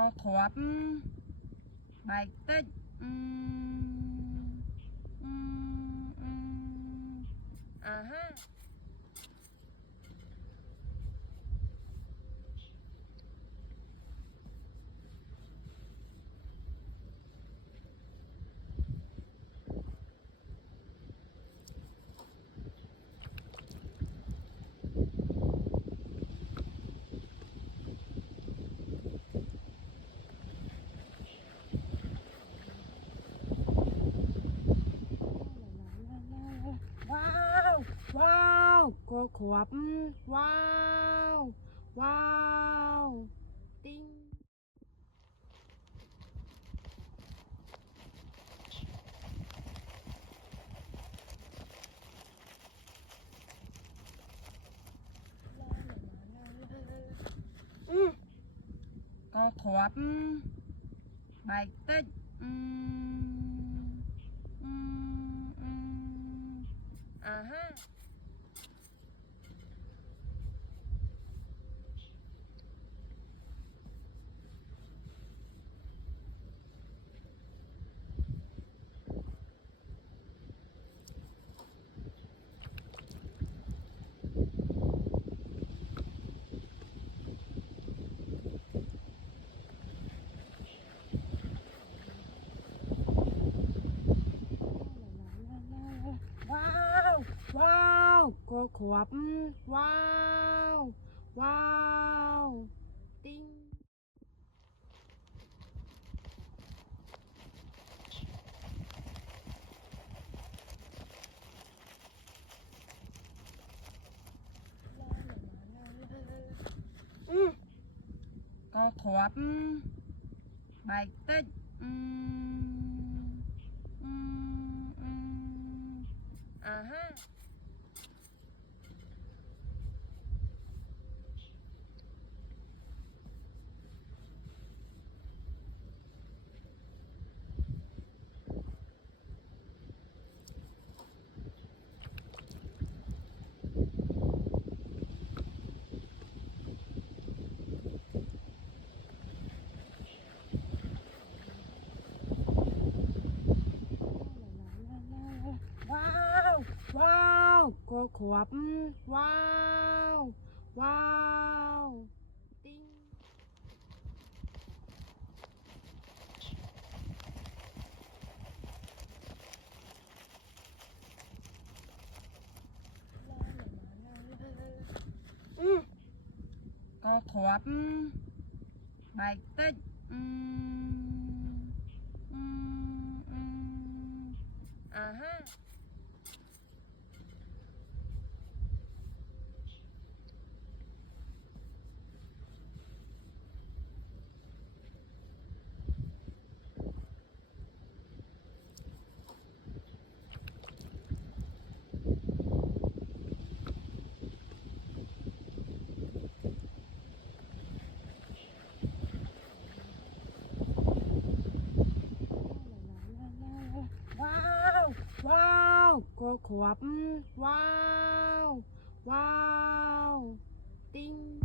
có khóa bài tích ha wow wow có khóa wow wow tinh có khóa bài tích ha wow wow có khóa wow wow tinh có khóa bài tích ha wow wow có khóa wow wow tinh có khóa bài tích ha wow wow có khóa wow wow tinh